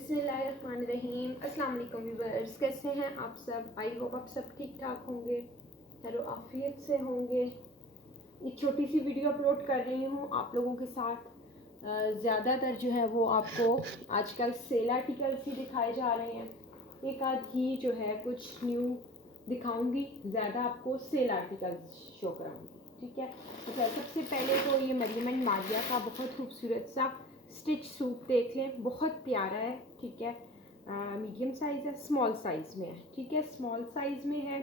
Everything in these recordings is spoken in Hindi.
बिस्मिल्लाहिर्रहमानिर्रहीम। अस्सलाम वालेकुम व्यूअर्स, कैसे हैं आप सब? आई होप आप सब ठीक ठाक होंगे, खैर आफियत से होंगे। एक छोटी सी वीडियो अपलोड कर रही हूँ आप लोगों के साथ। ज़्यादातर जो है वो आपको आजकल सेल आर्टिकल्स ही दिखाए जा रहे हैं। एक आध ही जो है कुछ न्यू दिखाऊंगी, ज़्यादा आपको सेल आर्टिकल्स शो कराऊंगी, ठीक है। अच्छा, सबसे पहले तो ये मरियम एंड मारिया का बहुत खूबसूरत सा स्टिच सूट देख लें, बहुत प्यारा है, ठीक है। मीडियम साइज़ है, स्मॉल साइज़ में है, ठीक है। स्मॉल साइज़ में है,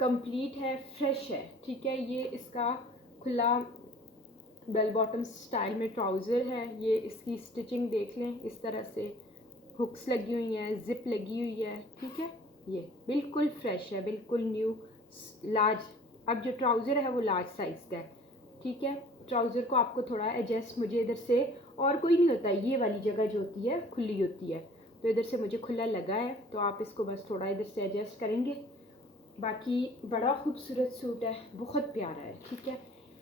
कंप्लीट है, फ्रेश है, ठीक है। ये इसका खुला बेल बॉटम स्टाइल में ट्राउज़र है। ये इसकी स्टिचिंग देख लें, इस तरह से हुक्स लगी हुई हैं, जिप लगी हुई है, ठीक है। ये बिल्कुल फ्रेश है, बिल्कुल न्यू, लार्ज। अब जो ट्राउज़र है वो लार्ज साइज़ का है, ठीक है। ट्राउज़र को आपको थोड़ा एडजस्ट, मुझे इधर से और कोई नहीं होता, ये वाली जगह जो होती है खुली होती है, तो इधर से मुझे खुला लगा है, तो आप इसको बस थोड़ा इधर से एडजस्ट करेंगे। बाकी बड़ा खूबसूरत सूट है, बहुत प्यारा है, ठीक है।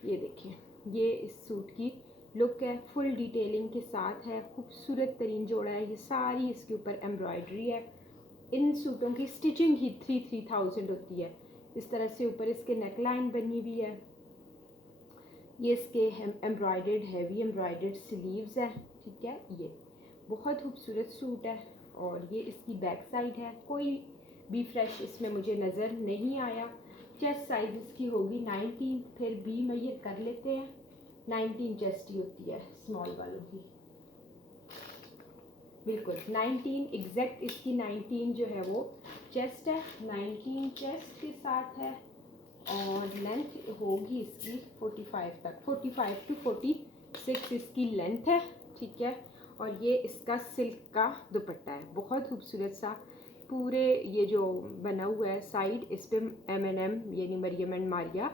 ये देखिए, ये इस सूट की लुक है, फुल डिटेलिंग के साथ है, खूबसूरत तरीन जोड़ा है। ये सारी इसके ऊपर एम्ब्रॉयडरी है। इन सूटों की स्टिचिंग ही 3000 होती है। इस तरह से ऊपर इसके नेक लाइन बनी हुई है। ये इसके एम्ब्रॉयडर्ड, हैवी एम्ब्रॉयडर्ड स्लीव्स है, ठीक है। ये बहुत खूबसूरत सूट है और ये इसकी बैक साइड है। कोई भी फ्रेश इसमें मुझे नज़र नहीं आया। चेस्ट साइज इसकी होगी 19, फिर बी मैयर कर लेते हैं। 19 चेस्ट ही होती है स्मॉल वालों की, बिल्कुल 19 एग्जैक्ट इसकी 19 जो है वो चेस्ट है। 19 चेस्ट के साथ है और लेंथ होगी इसकी 45 तक, 45 to 46 इसकी लेंथ है, ठीक है। और ये इसका सिल्क का दुपट्टा है, बहुत खूबसूरत सा। पूरे ये जो बना हुआ है साइड, इस पे M&M यानी मरियम एंड मारिया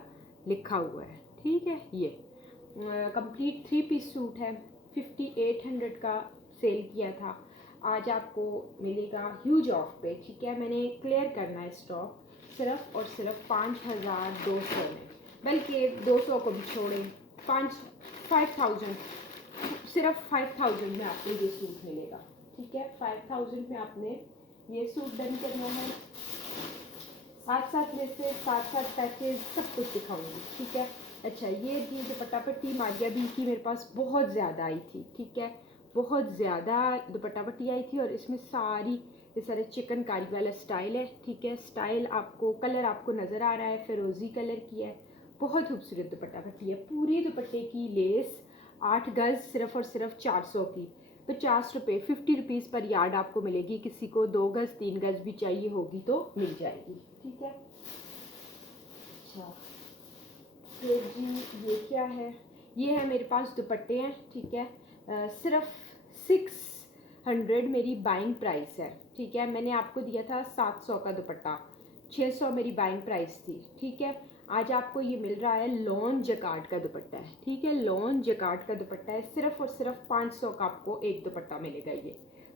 लिखा हुआ है, ठीक है। ये कंप्लीट 3 पीस सूट है, 5800 का सेल किया था। आज आपको मिलेगा ह्यूज ऑफ पे, ठीक है। मैंने क्लियर करना है स्टॉक सिर्फ और सिर्फ 5200 में, बल्कि 200 को भी छोड़ें, 5000, सिर्फ 5000 में आपको ये सूट मिलेगा, ठीक है। 5000 में आपने ये सूट डन करना है। साथ साथ में से साथ साथ पैकेज सब कुछ दिखाऊंगी, ठीक है। अच्छा, ये थी दुपट्टा पट्टी मारिया बी की, मेरे पास बहुत ज़्यादा आई थी, ठीक है। बहुत ज़्यादा दुपट्टा पट्टी आई थी और इसमें सारी इस तरह चिकनकारी वाला स्टाइल है, ठीक है। स्टाइल आपको, कलर आपको नज़र आ रहा है, फिरोज़ी कलर की है। बहुत खूबसूरत दुपट्टा पट्टी है। पूरी दुपट्टे की लेस 8 गज सिर्फ और सिर्फ 400 की, 50 रुपये, 50 रुपीज़ पर यार्ड आपको मिलेगी। किसी को 2 गज 3 गज भी चाहिए होगी तो मिल जाएगी, ठीक है। अच्छा, तो जी ये क्या है? ये है मेरे पास दुपट्टे हैं, ठीक है। सिर्फ 600 मेरी बाइंग प्राइस है, ठीक है। मैंने आपको दिया था 700 का दुपट्टा, 600 मेरी बाइंग प्राइस थी, ठीक है। आज आपको ये मिल रहा है लॉन जकार्ड का दुपट्टा है, ठीक है। लॉन जकार्ड का दुपट्टा है, सिर्फ और सिर्फ 500 का आपको एक दुपट्टा मिलेगा। ये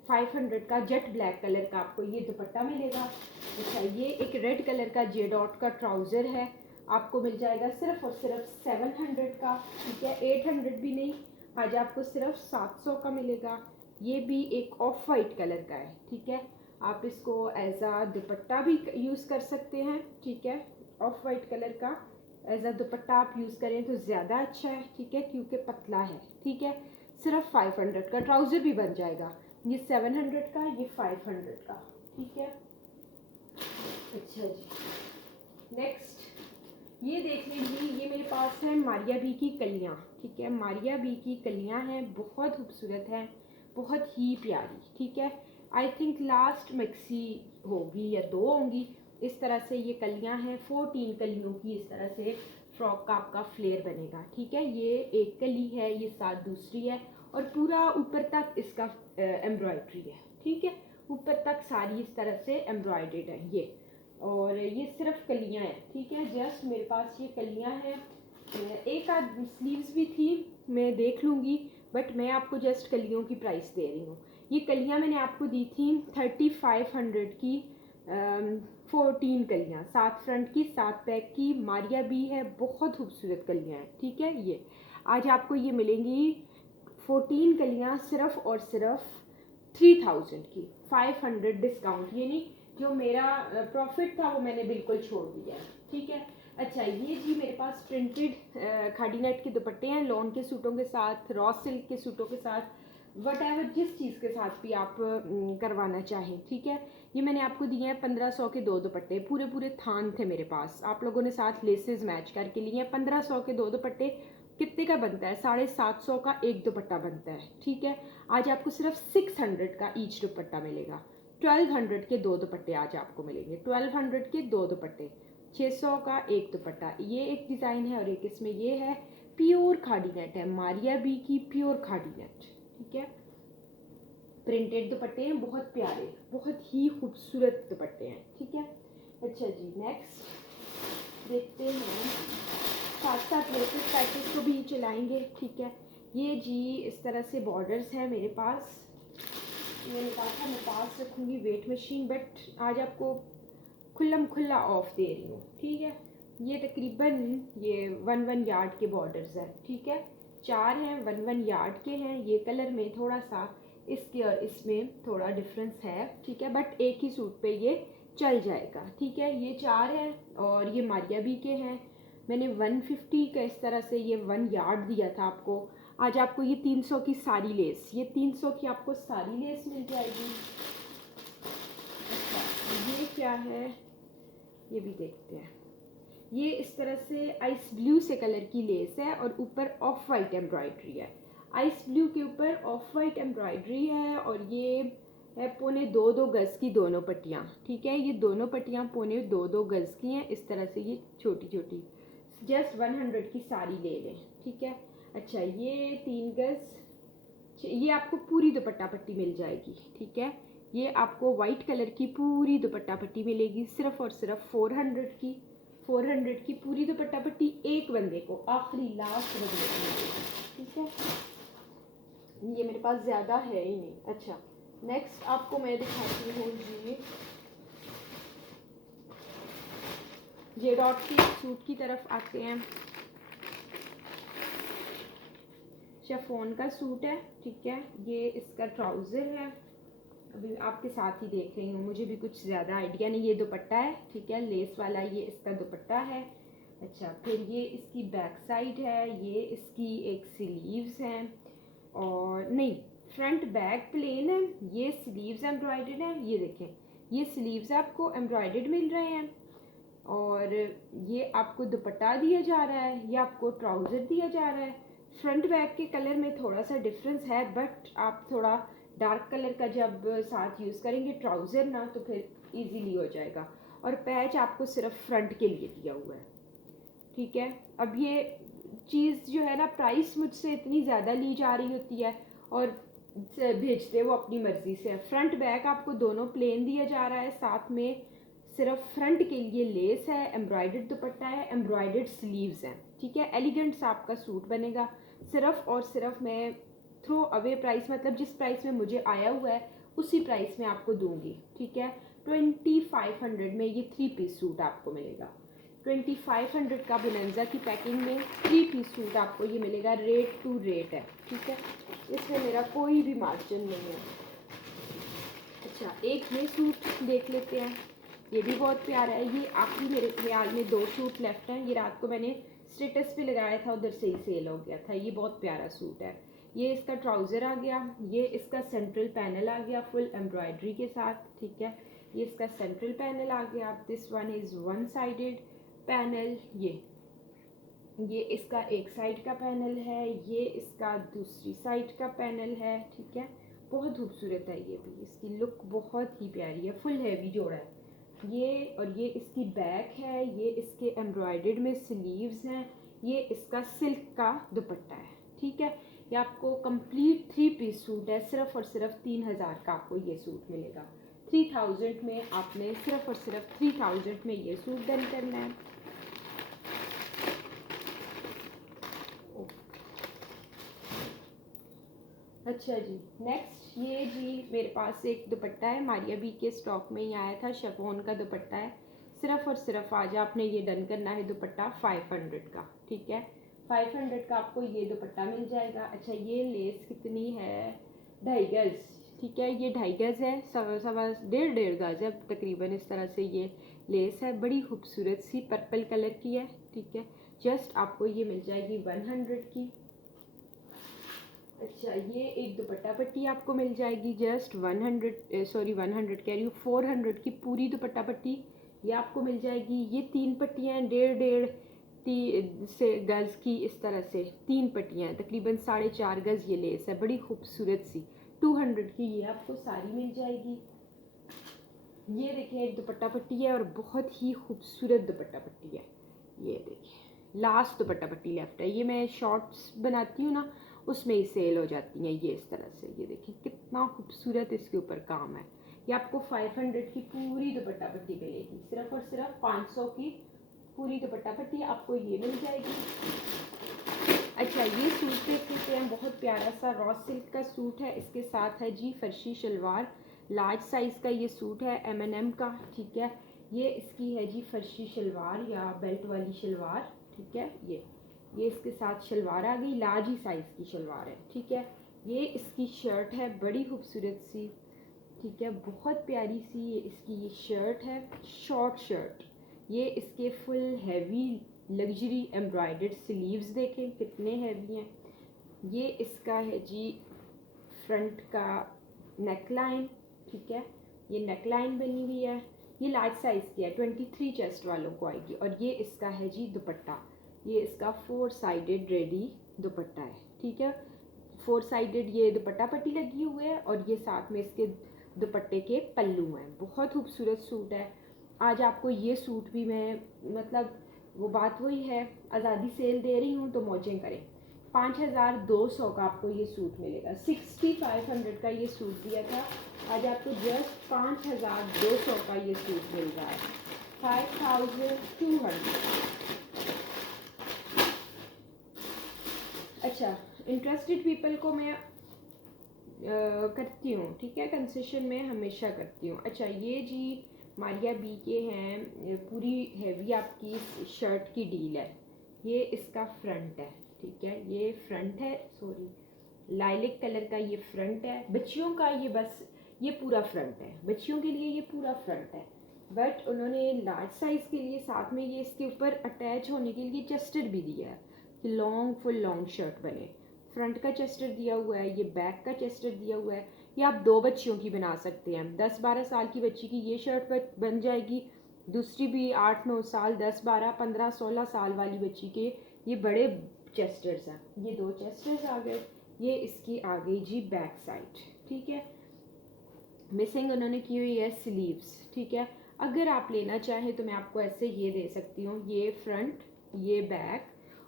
500 का जेट ब्लैक कलर का आपको ये दुपट्टा मिलेगा। अच्छा, ये एक रेड कलर का जे डॉट का ट्राउज़र है, आपको मिल जाएगा सिर्फ और सिर्फ 700 का, ठीक है। 800 भी नहीं, आज आपको सिर्फ 700 का मिलेगा। ये भी एक ऑफ वाइट कलर का है, ठीक है। आप इसको एज आ दुपट्टा भी यूज़ कर सकते हैं, ठीक है। ऑफ वाइट कलर का एज आ दुपट्टा आप यूज़ करें तो ज़्यादा अच्छा है, ठीक है, क्योंकि पतला है, ठीक है। सिर्फ 500 का ट्राउज़र भी बन जाएगा। ये 700 का, ये 500 का, ठीक है। अच्छा जी, नेक्स्ट ये देख लीजिए, ये मेरे पास है मारिया बी की कलियाँ, ठीक है। मारिया बी की कलियाँ हैं, बहुत खूबसूरत हैं, बहुत ही प्यारी, ठीक है। आई थिंक लास्ट मैक्सी होगी या 2 होंगी। इस तरह से ये कलियाँ हैं, 14 कलियों की इस तरह से फ्रॉक का आपका फ्लेयर बनेगा, ठीक है। ये एक कली है, ये साथ दूसरी है और पूरा ऊपर तक इसका एम्ब्रॉयड्री है, ठीक है। ऊपर तक सारी इस तरह से एम्ब्रॉयडेड है ये, और ये सिर्फ कलियां हैं, ठीक है। जस्ट मेरे पास ये कलियां हैं। एक आध स्लीव्स भी थी, मैं देख लूँगी, बट मैं आपको जस्ट कलियों की प्राइस दे रही हूँ। ये कलियां मैंने आपको दी थी 3500 की, 14 कलियां, 7 फ्रंट की 7 बैक की, मारिया बी है, बहुत खूबसूरत कलियां हैं, ठीक है। ये आज आपको ये मिलेंगी 14 कलियां सिर्फ और सिर्फ 3000 की, 500 डिस्काउंट, यानी जो मेरा प्रॉफिट था वो मैंने बिल्कुल छोड़ दिया है, ठीक है। अच्छा, ये जी मेरे पास प्रिंटेड खादी नेट के दुपट्टे हैं, लॉन के सूटों के साथ, रॉ सिल्क के सूटों के साथ, वट एवर जिस चीज़ के साथ भी आप करवाना चाहें, ठीक है। ये मैंने आपको दिए हैं 1500 के 2 दुपट्टे, पूरे पूरे थान थे मेरे पास, आप लोगों ने साथ लेसेस मैच करके लिए हैं। 1500 के 2 दुपट्टे कितने का बनता है? 750 का एक दुपट्टा बनता है, ठीक है। आज आपको सिर्फ 600 का ईच दुपट्टा मिलेगा। 1200 के 2 दुपट्टे आज आपको मिलेंगे, 1200 के 2 दुपट्टे, 600 का एक दुपट्टा। ये एक डिज़ाइन है और एक इसमें ये है, प्योर खादी नेट है, मारिया बी की प्योर खादी नेट, ठीक है। प्रिंटेड दुपट्टे हैं, बहुत प्यारे, बहुत ही खूबसूरत दुपट्टे हैं, ठीक है। अच्छा जी, नेक्स्ट देखते हैं, साथ साथ लेटेस्ट पैकेज को भी चलाएंगे, ठीक है। ये जी इस तरह से बॉर्डर्स हैं मेरे पास, मैंने कहा था मैं पास रखूँगी वेट मशीन, बट आज आपको खुल्लम खुल्ला ऑफ दे रही हूँ, ठीक है। ये तकरीबन ये 1 यार्ड के बॉर्डर्स हैं, ठीक है, 4 हैं, 1 यार्ड के हैं। ये कलर में थोड़ा सा इसके और इसमें थोड़ा डिफरेंस है, ठीक है, बट एक ही सूट पे ये चल जाएगा, ठीक है। ये 4 हैं और ये मारिया बी के हैं। मैंने 150 का इस तरह से ये 1 यार्ड दिया था आपको। आज आपको ये 300 की सारी लेस, ये 300 की आपको सारी लेस मिल जाएगी। अच्छा, ये क्या है, ये भी देखते हैं। ये इस तरह से आइस ब्लू से कलर की लेस है और ऊपर ऑफ वाइट एम्ब्रॉयडरी है, आइस ब्लू के ऊपर ऑफ वाइट एम्ब्रॉयडरी है। और ये है 2.25 गज़ की दोनों पट्टियाँ, ठीक है। ये दोनों पट्टियाँ 2.25 गज़ की हैं, इस तरह से ये छोटी छोटी, जस्ट 100 की सारी ले लें, ठीक है। अच्छा, ये 3 गज़, ये आपको पूरी दुपट्टा पट्टी मिल जाएगी, ठीक है। ये आपको वाइट कलर की पूरी दुपट्टा पट्टी मिलेगी, सिर्फ और सिर्फ 400 की पूरी दुपट्टा पट्टी एक बंदे को, आखिरी लास्ट बंदे को मिलेगी, ठीक है। ये मेरे पास ज़्यादा है ही नहीं। अच्छा, नेक्स्ट आपको मैं दिखाती हूँ जी, ये डॉट की सूट की तरफ आते हैं। शिफॉन का सूट है, ठीक है। ये इसका ट्राउज़र है, अभी आपके साथ ही देख रही हूँ, मुझे भी कुछ ज़्यादा आइडिया नहीं। ये दुपट्टा है, ठीक है, लेस वाला, ये इसका दुपट्टा है। अच्छा, फिर ये इसकी बैक साइड है, ये इसकी एक स्लीव्स हैं, और नहीं, फ्रंट बैक प्लेन है, ये स्लीव्स एम्ब्रॉयडर्ड हैं, ये देखें, ये स्लीव्स आपको एम्ब्रॉयडर्ड मिल रहे हैं, और ये आपको दुपट्टा दिया जा रहा है, ये आपको ट्राउज़र दिया जा रहा है। फ्रंट बैक के कलर में थोड़ा सा डिफरेंस है, बट आप थोड़ा डार्क कलर का जब साथ यूज़ करेंगे ट्राउज़र ना, तो फिर इजीली हो जाएगा। और पैच आपको सिर्फ फ्रंट के लिए दिया हुआ है, ठीक है। अब ये चीज़ जो है ना, प्राइस मुझसे इतनी ज़्यादा ली जा रही होती है और भेजते वो अपनी मर्ज़ी से। फ्रंट बैक आपको दोनों प्लेन दिया जा रहा है, साथ में सिर्फ फ्रंट के लिए लेस है, एम्ब्रॉयडर्ड दुपट्टा है, एम्ब्रॉयडर्ड स्लीव्स हैं, ठीक है। एलिगेंट सा आपका सूट बनेगा। सिर्फ और सिर्फ मैं थ्रो अवे प्राइस, मतलब जिस प्राइस में मुझे आया हुआ है उसी प्राइस में आपको दूंगी, ठीक है। 2500 में ये 3 पीस सूट आपको मिलेगा। 2500 का बोनेंजा की पैकिंग में 3 पीस सूट आपको ये मिलेगा, रेट टू रेट है, ठीक है। इसमें मेरा कोई भी मार्जिन नहीं है। अच्छा, एक ये सूट देख लेते हैं, ये भी बहुत प्यारा है। ये आखिरी मेरे ख्याल में 2 सूट लेफ्ट हैं, ये रात को मैंने स्टेटस पे लगाया था, उधर से ही सेल हो गया था। ये बहुत प्यारा सूट है। ये इसका ट्राउज़र आ गया, ये इसका सेंट्रल पैनल आ गया फुल एम्ब्रॉयडरी के साथ, ठीक है। ये इसका सेंट्रल पैनल आ गया, this one is 1 sided panel. ये इसका एक साइड का पैनल है, ये इसका दूसरी साइड का पैनल है, ठीक है। बहुत खूबसूरत है ये भी, इसकी लुक बहुत ही प्यारी है, फुल हैवी जोड़ा है ये। और ये इसकी बैक है, ये इसके एम्ब्रॉयडर्ड में स्लीव्स हैं, ये इसका सिल्क का दुपट्टा है, ठीक है। ये आपको कंप्लीट 3 पीस सूट है, सिर्फ और सिर्फ 3000 का आपको ये सूट मिलेगा। 3000 में आपने सिर्फ और सिर्फ 3000 में ये सूट डन करना है। अच्छा जी, नेक्स्ट ये जी मेरे पास एक दुपट्टा है, मारिया बी के स्टॉक में ही आया था, शिफॉन का दुपट्टा है। सिर्फ और सिर्फ आज आपने ये डन करना है दुपट्टा 500 का, ठीक है। 500 का आपको ये दुपट्टा मिल जाएगा। अच्छा, ये लेस कितनी है, 2.5 गज, ठीक है। ये 2.5 गज है, सवा 1.5 गज है तकरीबन। इस तरह से ये लेस है, बड़ी खूबसूरत सी पर्पल कलर की है, ठीक है। जस्ट आपको ये मिल जाएगी 100 की। अच्छा, ये एक दुपट्टा पट्टी आपको मिल जाएगी जस्ट 100 कह रही हूँ 400 की पूरी दुपट्टा पट्टी ये आपको मिल जाएगी। ये 3 पट्टियाँ हैं, 1.5 से गज़ की, इस तरह से 3 पट्टियाँ हैं, तकरीबन 4.5 गज़ ये लेस है, बड़ी खूबसूरत सी 200 की ये आपको सारी मिल जाएगी। ये देखिए एक दुपट्टा पट्टी है और बहुत ही खूबसूरत दुपट्टा पट्टी है। ये देखिए लास्ट दुपट्टा पट्टी लेफ्ट है, ये मैं शॉर्ट्स बनाती हूँ ना उसमें ही सेल हो जाती हैं ये इस तरह से। ये देखिए कितना खूबसूरत इसके ऊपर काम है। ये आपको 500 की पूरी दुपट्टा पट्टी मिलेगी, सिर्फ और सिर्फ 500 की पूरी दुपट्टा पट्टी आपको ये मिल जाएगी। अच्छा, ये सूट देख लेते हैं, बहुत प्यारा सा रॉ सिल्क का सूट है, इसके साथ है जी फर्शी शलवार, लार्ज साइज़ का ये सूट है M&M का, ठीक है। ये इसकी है जी फर्शी शलवार या बेल्ट वाली शलवार, ठीक है। ये इसके साथ शलवार आ गई, लार्ज ही साइज़ की शलवार है, ठीक है। ये इसकी शर्ट है, बड़ी खूबसूरत सी, ठीक है, बहुत प्यारी सी ये इसकी ये शर्ट है, शॉर्ट शर्ट। ये इसके full heavy luxury embroidered sleeves देखें कितने हैवी हैं। ये इसका है जी फ्रंट का नेक लाइन, ठीक है, ये नेक लाइन बनी हुई है। ये लार्ज साइज़ की है, 23 चेस्ट वालों को आएगी। और ये इसका है जी दुपट्टा, ये इसका 4 साइडेड रेडी दुपट्टा है, ठीक है। 4 साइडेड ये दुपट्टा पट्टी लगी हुई है और ये साथ में इसके दुपट्टे के पल्लू हैं। बहुत खूबसूरत सूट है। आज आपको ये सूट भी मैं मतलब वो बात वही है, आज़ादी सेल दे रही हूँ तो मौजें करें। 5200 का आपको ये सूट मिलेगा, 6500 का ये सूट दिया था, आज आपको जस्ट 5200 का ये सूट मिल रहा है, 5200। अच्छा, इंटरेस्टेड पीपल को मैं करती हूँ, ठीक है, कंसेशन में हमेशा करती हूँ। अच्छा, ये जी मारिया बी के हैं, पूरी हैवी आपकी शर्ट की डील है। ये इसका फ्रंट है, ठीक है, ये फ्रंट है, सॉरी लाइलिक कलर का ये फ्रंट है। बच्चियों का ये बस ये पूरा फ्रंट है, बच्चियों के लिए ये पूरा फ्रंट है। बट उन्होंने लार्ज साइज़ के लिए साथ में ये इसके ऊपर अटैच होने के लिए चेस्टर भी दिया है कि लॉन्ग फुल लॉन्ग शर्ट बने। फ्रंट का चेस्टर दिया हुआ है, ये बैक का चेस्टर दिया हुआ है। ये आप 2 बच्चियों की बना सकते हैं, 10-12 साल की बच्ची की ये शर्ट बन जाएगी, दूसरी भी 8-9 साल, 10-12, 15-16 साल वाली बच्ची के ये बड़े चेस्टर्स हैं। ये 2 चेस्टर्स आ गए। ये इसकी आ गई जी बैक साइड, ठीक है। मिसिंग उन्होंने की हुई है स्लीव्स, ठीक है। अगर आप लेना चाहें तो मैं आपको ऐसे ये दे सकती हूँ, ये फ्रंट, ये बैक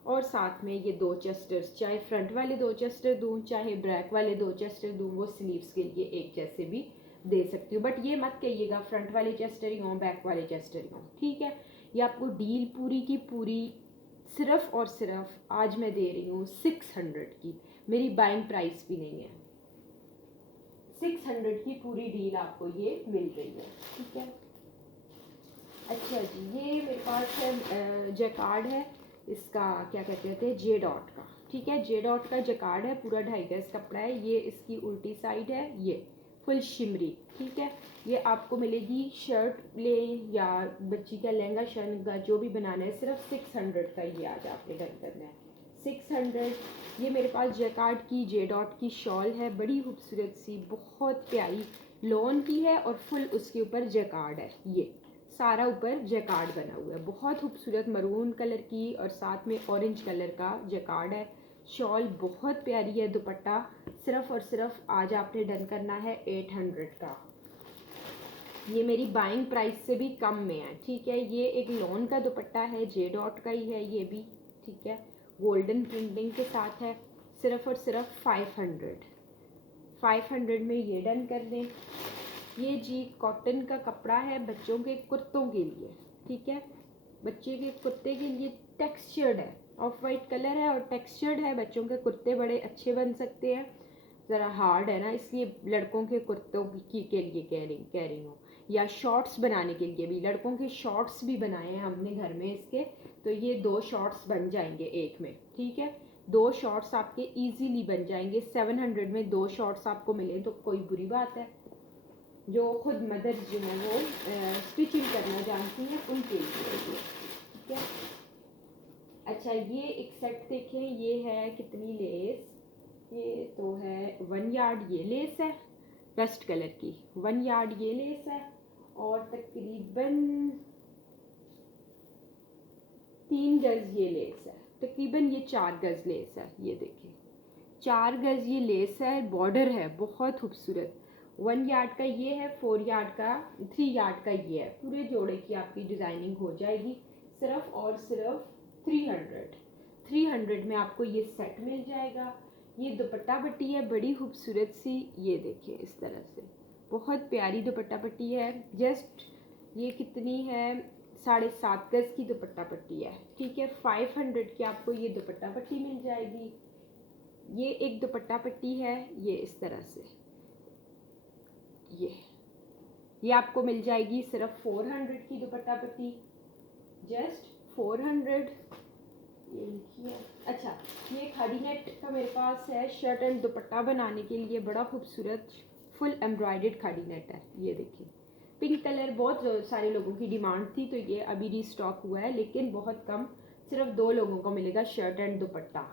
और साथ में ये 2 चेस्टर्स, चाहे फ्रंट वाले 2 चेस्टर दूँ चाहे बैक वाले 2 चेस्टर दूँ, वो स्लीव्स के लिए एक जैसे भी दे सकती हूँ। बट ये मत कहिएगा फ्रंट वाले चेस्टर ही हों बैक वाले चेस्टर ही हों, ठीक है। ये आपको डील पूरी की पूरी सिर्फ और सिर्फ आज मैं दे रही हूँ 600 की, मेरी बाइंग प्राइस भी नहीं है, 600 की पूरी डील आपको ये मिल रही है, ठीक है। अच्छा जी, ये मेरे पास है जैकार्ड है, इसका क्या कहते हैं जे डॉट का, ठीक है, जे डॉट का जैकार्ड है, पूरा 2.5 गज कपड़ा है। ये इसकी उल्टी साइड है, ये फुल शिमरी, ठीक है। ये आपको मिलेगी, शर्ट लें या बच्ची का लहंगा शहंगा जो भी बनाना है, सिर्फ 600 का ये आज आपने डन करना है, 600। ये मेरे पास जैकार्ड की जे डॉट की शॉल है, बड़ी खूबसूरत सी, बहुत प्यारी लॉन की है और फुल उसके ऊपर जैकार्ड है, ये सारा ऊपर जैकार्ड बना हुआ है, बहुत खूबसूरत मरून कलर की और साथ में ऑरेंज कलर का जैकार्ड है। शॉल बहुत प्यारी है, दुपट्टा सिर्फ और सिर्फ आज आपने डन करना है 800 का, ये मेरी बाइंग प्राइस से भी कम में है, ठीक है। ये एक लॉन का दुपट्टा है, जे डॉट का ही है ये भी, ठीक है, गोल्डन प्रिंटिंग के साथ है, सिर्फ और सिर्फ 500 में ये डन कर दें। ये जी कॉटन का कपड़ा है बच्चों के कुर्तों के लिए, ठीक है, बच्चे के कुर्ते के लिए टेक्सचर्ड है, ऑफ वाइट कलर है और टेक्सचर्ड है, बच्चों के कुर्ते बड़े अच्छे बन सकते हैं। ज़रा हार्ड है ना, इसलिए लड़कों के कुर्तों की के लिए कह रही हूँ, या शॉर्ट्स बनाने के लिए भी, लड़कों के शॉर्ट्स भी बनाए हैं हमने घर में इसके, तो ये 2 शॉर्ट्स बन जाएंगे एक में, ठीक है। 2 शॉर्ट्स आपके इजीली बन जाएंगे। 700 में 2 शॉर्ट्स आपको मिले तो कोई बुरी बात है। जो खुद मदर जो है वो स्टिचिंग करना जानती हैं उनके लिए, ठीक है। अच्छा, ये एक सेट देखें, ये है कितनी लेस, ये तो है 1 यार्ड ये लेस है रस्ट कलर की, 1 यार्ड ये लेस है और तकरीबन 3 गज ये लेस है, तकरीबन ये 4 गज लेस है। ये देखिए 4 गज ये लेस है, बॉर्डर है बहुत खूबसूरत। 1 यार्ड का ये है, 4 यार्ड का, 3 यार्ड का ये है। पूरे जोड़े की आपकी डिज़ाइनिंग हो जाएगी सिर्फ और सिर्फ 300 में आपको ये सेट मिल जाएगा। ये दुपट्टा पट्टी है बड़ी खूबसूरत सी, ये देखिए इस तरह से बहुत प्यारी दुपट्टा पट्टी है। जस्ट ये कितनी है, 7.5 गज की दुपट्टा पट्टी है, ठीक है। 500 की आपको ये दुपट्टा पट्टी मिल जाएगी। ये एक दुपट्टा पट्टी है, ये इस तरह से, ये आपको मिल जाएगी सिर्फ 400 की दुपट्टा पट्टी, जस्ट 400। ये लिखिए। अच्छा, ये खादी नेट का मेरे पास है शर्ट एंड दुपट्टा बनाने के लिए, बड़ा खूबसूरत फुल एम्ब्रॉयडर्ड खादी नेट है। ये देखिए पिंक कलर बहुत सारे लोगों की डिमांड थी तो ये अभी रीस्टॉक हुआ है, लेकिन बहुत कम, सिर्फ 2 लोगों को मिलेगा shirt and dupatta.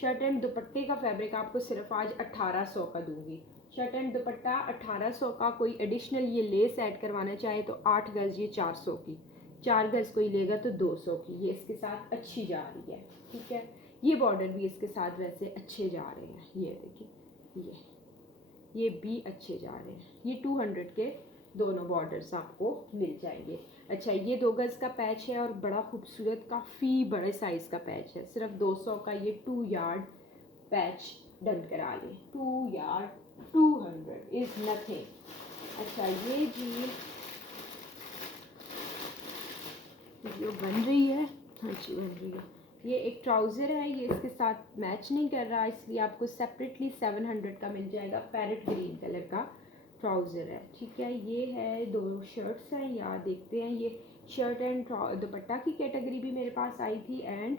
Shirt and दुपट्टे का फैब्रिक आपको सिर्फ आज 1800 का दूंगी। शर्ट एंड दुपट्टा 1800 का। कोई एडिशनल ये लेस ऐड करवाना चाहे तो 8 गज ये 400 की, 4 गज कोई लेगा तो 200 की। ये इसके साथ अच्छी जा रही है, ठीक है। ये बॉर्डर भी इसके साथ वैसे अच्छे जा रहे हैं, ये देखिए ये भी अच्छे जा रहे हैं। ये 200 के दोनों बॉर्डर्स आपको मिल जाएंगे। अच्छा, ये 2 गज का पैच है और बड़ा खूबसूरत काफ़ी बड़े साइज़ का पैच है, सिर्फ 200 का। ये 2 यार्ड पैच डन करा लें, 2 यार्ड 200 इज़ नथिंग। अच्छा, ये जी जो बन रही है, हाँ जी बन रही है। ये एक ट्राउज़र है, ये इसके साथ मैच नहीं कर रहा, इसलिए आपको सेपरेटली 700 का मिल जाएगा। पैरेट ग्रीन कलर का ट्राउज़र है, ठीक है। ये है 2 शर्ट्स हैं, या देखते हैं। ये शर्ट एंड दुपट्टा की कैटेगरी भी मेरे पास आई थी एंड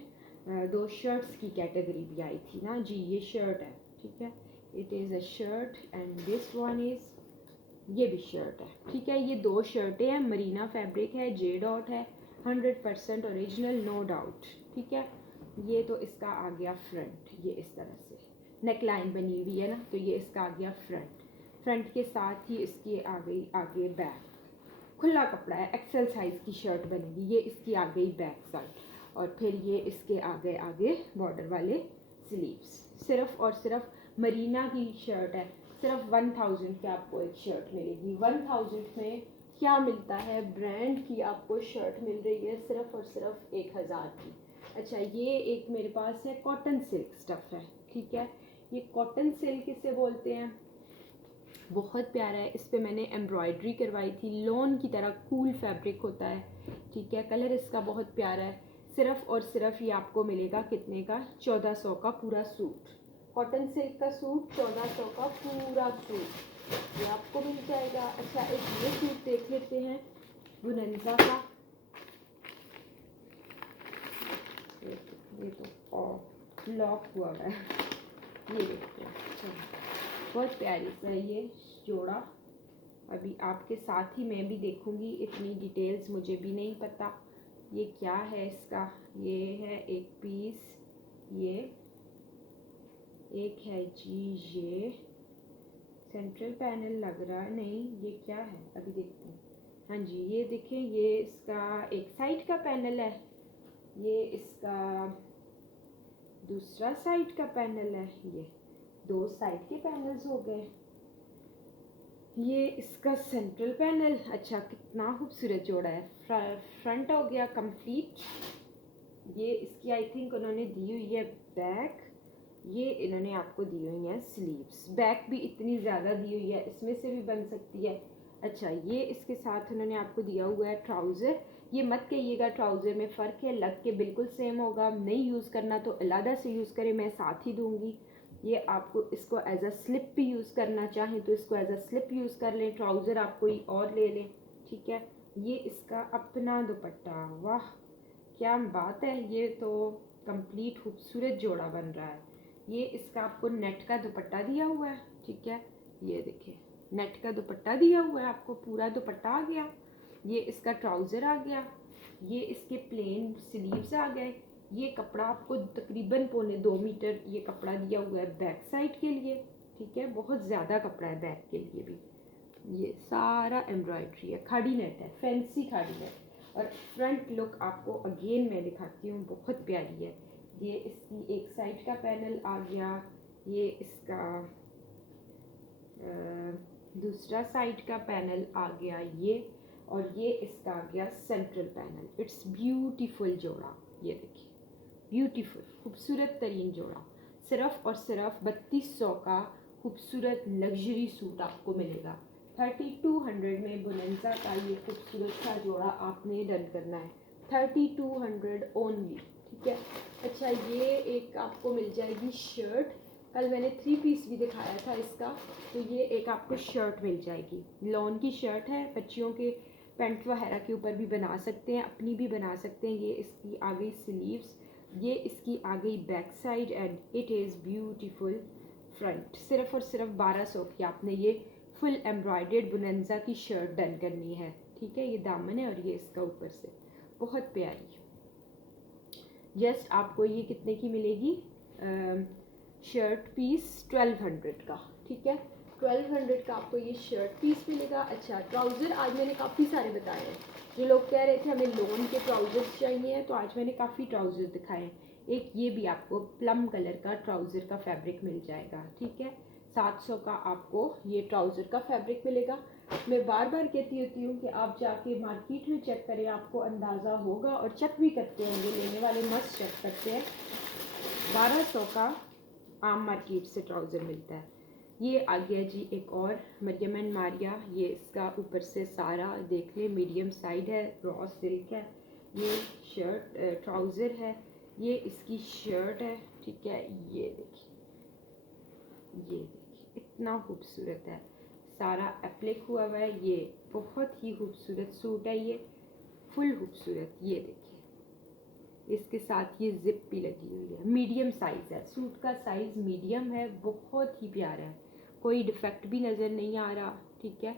2 शर्ट्स की कैटेगरी भी आई थी ना जी। ये शर्ट है, ठीक है, it is a shirt and this one is, ये भी शर्ट है, ठीक है। ये 2 शर्टें हैं, मरीना फैब्रिक है, जे डॉट है, 100% ओरिजिनल, नो डाउट, ठीक है। ये तो इसका आ गया फ्रंट, ये इस तरह से नेक लाइन बनी हुई है ना, तो ये इसका आ गया फ्रंट के साथ ही इसकी आ गई आगे बैक। खुला कपड़ा है, एक्सेल साइज़ की शर्ट बनेगी। ये इसकी आ गई बैक साइड और फिर ये इसके आगे बॉर्डर वाले स्लीव्स। सिर्फ और सिर्फ मरीना की शर्ट है, सिर्फ 1000 की आपको एक शर्ट मिलेगी। 1000 में क्या मिलता है, ब्रांड की आपको शर्ट मिल रही है सिर्फ और सिर्फ 1000 की। अच्छा, ये एक मेरे पास है कॉटन सिल्क स्टफ़ है, ठीक है। ये कॉटन सिल्क इसे बोलते हैं, बहुत प्यारा है। इस पे मैंने एम्ब्रॉयडरी करवाई थी, लॉन की तरह कूल फैब्रिक होता है, ठीक है। कलर इसका बहुत प्यारा है। सिर्फ और सिर्फ ये आपको मिलेगा कितने का, 1400 का पूरा सूट। कॉटन सिल्क का सूट 1400 का पूरा सूट ये आपको मिल जाएगा। अच्छा, एक ये सूट देख लेते हैं बुनंजा का। ये तो लॉक हुआ है, ये देखते हैं। बहुत प्यारी सा ये जोड़ा, अभी आपके साथ ही मैं भी देखूंगी, इतनी डिटेल्स मुझे भी नहीं पता ये क्या है इसका। ये है एक पीस, ये एक है जी, ये सेंट्रल पैनल लग रहा है, नहीं ये क्या है अभी देखते हैं। हाँ जी, ये देखें, ये इसका एक साइड का पैनल है, ये इसका दूसरा साइड का पैनल है, ये 2 साइड के पैनल्स हो गए। ये इसका सेंट्रल पैनल, अच्छा कितना खूबसूरत जोड़ा है। फ्रंट हो गया कंप्लीट। ये इसकी आई थिंक उन्होंने दी हुई है बैक, ये इन्होंने आपको दी हुई है स्लीव्स। बैक भी इतनी ज़्यादा दी हुई है, इसमें से भी बन सकती है। अच्छा, ये इसके साथ उन्होंने आपको दिया हुआ है ट्राउज़र। ये मत कहिएगा ट्राउज़र में फ़र्क है, लग के बिल्कुल सेम होगा। नहीं यूज़ करना तो अलग से यूज़ करें, मैं साथ ही दूँगी। ये आपको इसको एज अ स्लिप भी यूज़ करना चाहें तो इसको एज अ स्लिप यूज़ कर लें, ट्राउज़र आप कोई और ले लें, ठीक है। ये इसका अपना दुपट्टा, वाह क्या बात है, ये तो कंप्लीट खूबसूरत जोड़ा बन रहा है। ये इसका आपको नेट का दुपट्टा दिया हुआ है, ठीक है, ये देखिए नेट का दुपट्टा दिया हुआ है, आपको पूरा दुपट्टा आ गया। ये इसका ट्राउज़र आ गया, ये इसके प्लेन स्लीव्स आ गए। ये कपड़ा आपको तकरीबन 1.25 मीटर ये कपड़ा दिया हुआ है बैक साइड के लिए, ठीक है, बहुत ज़्यादा कपड़ा है बैक के लिए भी। ये सारा एम्ब्रॉयडरी है, खाड़ी नेट है, फैंसी खाड़ी नेट। और फ्रंट लुक आपको अगेन मैं दिखाती हूँ, बहुत प्यारी है। ये इसकी एक साइड का पैनल आ गया, ये इसका दूसरा साइड का पैनल आ गया ये, और ये इसका आ गया सेंट्रल पैनल। इट्स ब्यूटीफुल जोड़ा, ये देखिए ब्यूटीफुल खूबसूरत तरीन जोड़ा। सिर्फ और सिर्फ 3200 का खूबसूरत लग्जरी सूट आपको मिलेगा। 3200 में बोनेंजा का ये खूबसूरत सा जोड़ा आपने डन करना है, 3200 ओनली, ठीक है। अच्छा, ये एक आपको मिल जाएगी शर्ट, कल मैंने 3 पीस भी दिखाया था इसका, तो ये एक आपको शर्ट मिल जाएगी। लॉन की शर्ट है, बच्चियों के पैंट वगैरह के ऊपर भी बना सकते हैं, अपनी भी बना सकते हैं। ये इसकी आ गई स्लीव्स, ये इसकी आ गई back side, and it is beautiful front. सिर्फ और सिर्फ 1200 की आपने ये फुल एम्ब्रॉयडर्ड बोनेंजा की शर्ट डन करनी है, ठीक है। ये दामन है और ये इसका ऊपर से बहुत प्यारी। जस्ट आपको ये कितने की मिलेगी, शर्ट पीस 1200 का, ठीक है, 1200 का आपको ये शर्ट पीस मिलेगा। अच्छा, ट्राउज़र आज मैंने काफ़ी सारे बताए हैं। जो लोग कह रहे थे हमें लोन के ट्राउज़र्स चाहिए, तो आज मैंने काफ़ी ट्राउज़र दिखाए। एक ये भी आपको प्लम कलर का ट्राउज़र का फैब्रिक मिल जाएगा, ठीक है, 700 का आपको ये ट्राउज़र का फैब्रिक मिलेगा। मैं बार बार कहती होती हूँ कि आप जाके मार्केट में चेक करें, आपको अंदाज़ा होगा, और चेक भी करते होंगे, लेने वाले मस्त चेक करते हैं। 1200 का आम मार्केट से ट्राउज़र मिलता है। ये आ गया जी एक और मरियम एंड मारिया, ये इसका ऊपर से सारा देख ले मीडियम साइड है, रॉ सिल्क है। ये शर्ट ट्राउज़र है, ये इसकी शर्ट है, ठीक है। ये देखिए, ये देखिए इतना खूबसूरत है, सारा एप्लिक हुआ हुआ है। ये बहुत ही खूबसूरत सूट है, ये फुल खूबसूरत। ये देखिए इसके साथ ये जिप भी लगी हुई है, मीडियम साइज़ है, सूट का साइज़ मीडियम है, बहुत ही प्यारा है, कोई डिफेक्ट भी नज़र नहीं आ रहा, ठीक है।